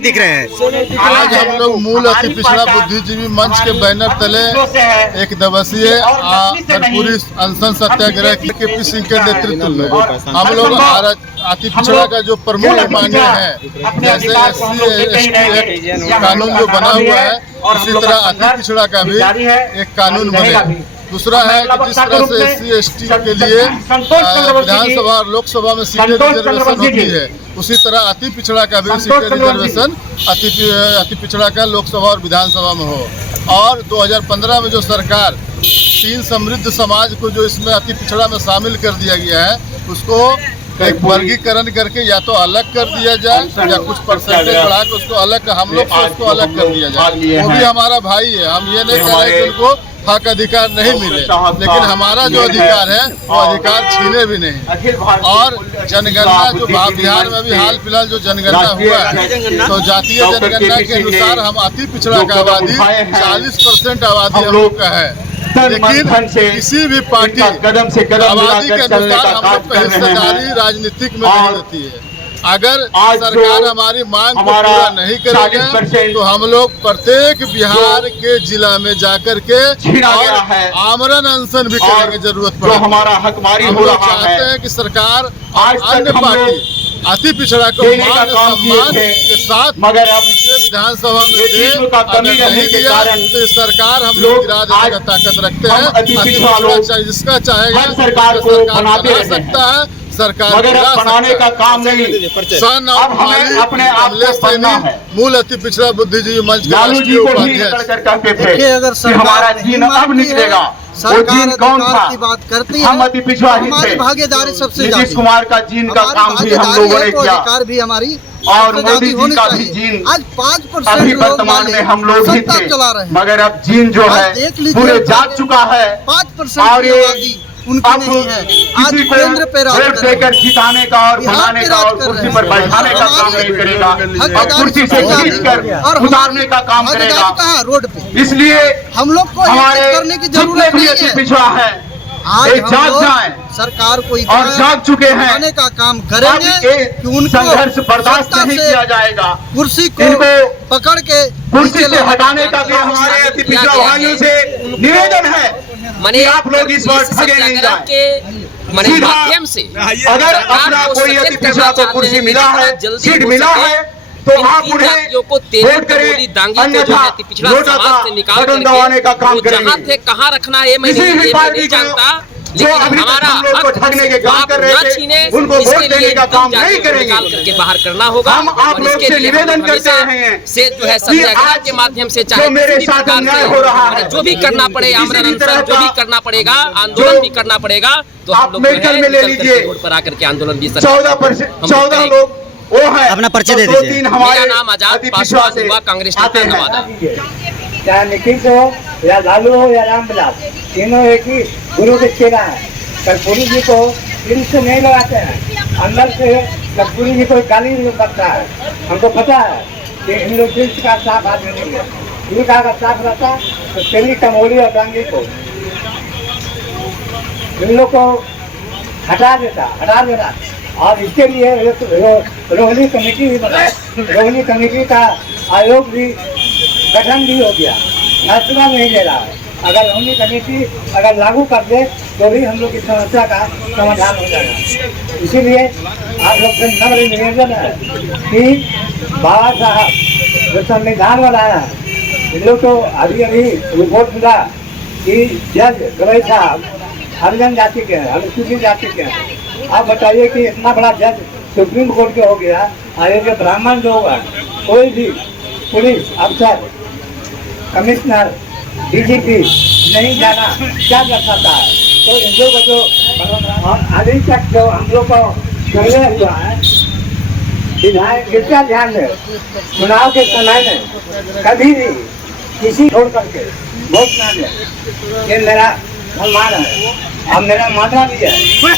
दिख रहे हैं। आज हम लोग मूल अति पिछड़ा बुद्धिजीवी मंच के बैनर तले एक दिवसीय भरपूरी अनशन सत्याग्रह के पी सिंह के नेतृत्व में हम लोग अति पिछड़ा का जो प्रमुख मांगे हैं, जैसे SC कानून जो बना हुआ है उसी तरह अति पिछड़ा का भी एक कानून बने। दूसरा है कि जिस तरह से SC ST के लिए विधानसभा और लोकसभा में सीटें रिजर्वेशन होती है, उसी तरह अति पिछड़ा का भी सीटें रिजर्वेशन अति पिछड़ा का लोकसभा और विधानसभा में हो। और 2015 में जो सरकार 3 समृद्ध समाज को जो इसमें अति पिछड़ा में शामिल कर दिया गया है, उसको एक वर्गीकरण करके या तो अलग कर दिया जाए या कुछ परसेंटेज बढ़ा के उसको अलग, हम लोग को उसको अलग कर दिया जाए। वो भी हमारा भाई है, हम ये नहीं कह रहे कि उनको हक अधिकार नहीं मिले, लेकिन हमारा जो अधिकार है वो अधिकार छीने भी नहीं। और जनगणना जो बिहार में भी हाल फिलहाल जो जनगणना हुआ है, तो जातीय जनगणना के अनुसार हम अति पिछड़ा का आबादी 40% आबादी हम लोग का है, लेकिन किसी भी पार्टी आबादी के अनुसार हम लोग को हिस्सेदारी राजनीतिक में नहीं होती है। अगर सरकार हमारी मांग को पूरा नहीं करेगी तो हम लोग प्रत्येक बिहार के जिला में जाकर के आमरण अनशन भी करेंगे, जरूरत पड़े। हमारा हकमारी हो रहा है। चाहते हैं कि सरकार अन्य पार्टी अति पिछड़ा को मान सम्मान के साथ मगर अब विधानसभा में अगर नहीं दिया तो सरकार हम लोग गिरा देने का ताकत रखते हैं। अति पिछड़ा जिसका चाहेगा सरकार को बनाते सकता है, सरकार बनाने का काम नहीं। अब हमें अपने आप को मूल अति पिछड़ा बुद्धिजीवी मंच लालू जी को भी कहते थे अगर कि हमारा जीन अब निकलेगा, वो जीन कौन था? की बात करती हम अति पिछड़ा ही थे। भागीदारी सबसे नीतीश कुमार का जीन का काम भी हम लोगों ने किया अधिकार भी हमारी और मोदी जी का भी जीन आज 5% अभी वर्तमान में हम लोग ही थे, चला रहे हैं। मगर अब जीन जो है पूरे जाग चुका है 5% और ये उनकी नहीं है। आज केंद्र पे राज देकर जिताने का और बनाने का और कुर्सी पर बैठाने का काम नहीं करेगा और कुर्सी से खींचकर उतारने का काम करेगा। कहाँ रोड पे, इसलिए हम लोग को हमारे करने की जरूरत नहीं है। पिछड़ा है आज जाग जाए सरकार को और जाग चुके हैं, आने का काम करेंगे कि उनको संघर्ष बर्दाश्त नहीं किया जाएगा। कुर्सी को पकड़ के कुर्सी से हटाने का भी हमारे अति पिछड़ा भाइयों से निवेदन है कि आप लोग इस बार ठगे नहीं जाए। माध्यम से अगर अपना कोई अति पिछड़ा को कुर्सी मिला है, सीट मिला है, तो आप उन्हें वोट करें, अन्यथा नोटा का बटन दबाने का काम करेंगे। जहाँ थे कहाँ रखना है मैं नहीं जानता, जो अभी तक हम लोग को ठगने के काम कर रहे थे, उनको वोट देने का काम नहीं करेंगे। करके बाहर करना होगा। हम आप लोग से निवेदन करते हैं से जो है सत्याग्रह के माध्यम से, चाहे मेरे साथ अन्याय हो रहा है, जो भी करना पड़े, आमरण अनशन जो भी करना पड़ेगा, आंदोलन भी करना पड़ेगा, तो हम लोग मेडिकल में ले लीजिए रोड पर आकर के आंदोलन भी 14 लोग वो है। अपना परिचय दे दीजिए। मेरा नाम आजाद पासवान हुआ, कांग्रेस नेता नवादा। चाहे नीतीश हो या लालू हो या रामविलास, तीनों एक ही गुरु के चेला है। कर्पूरी जी को दिल से नहीं लगाते हैं, अंदर से कर्पूरी जी को गाली करता है। हमको पता है कि इन लोग दिल का साफ आदमी नहीं है। दिल का अगर साफ रहता तो तेली कमोली और डांगी को इन लोग को हटा देता। और इसके लिए रोहिणी कमेटी भी बनाई। रोहिणी कमेटी का आयोग भी गठन भी हो गया, फैसला नहीं ले रहा है। अगर रोहिणी कमेटी अगर लागू कर दे तो भी हम लोग की समस्या का समाधान हो जाएगा। इसीलिए आप लोग से नम्र निवेदन है कि बाबा साहब जो संविधान बनाया है, इन लोग को अभी रिपोर्ट मिला कि जज गवई साहब हरिजन जाति के हैं, अनुसूचित जाति के हैं। आप बताइए कि इतना बड़ा जज सुप्रीम कोर्ट के हो गया, आगे ब्राह्मण जो होगा, कोई भी पुलिस अफसर, कमिश्नर, DGP नहीं जाना क्या कर सकता है? तो इन लोगों को जो अभी तक जो हम लोग को सर्वे हुआ है, विधायक इसका ध्यान है, चुनाव के समय में कभी भी किसी छोड़ करके वोट ना दे। ये मेरा सम्मान है और मेरा माता भी है।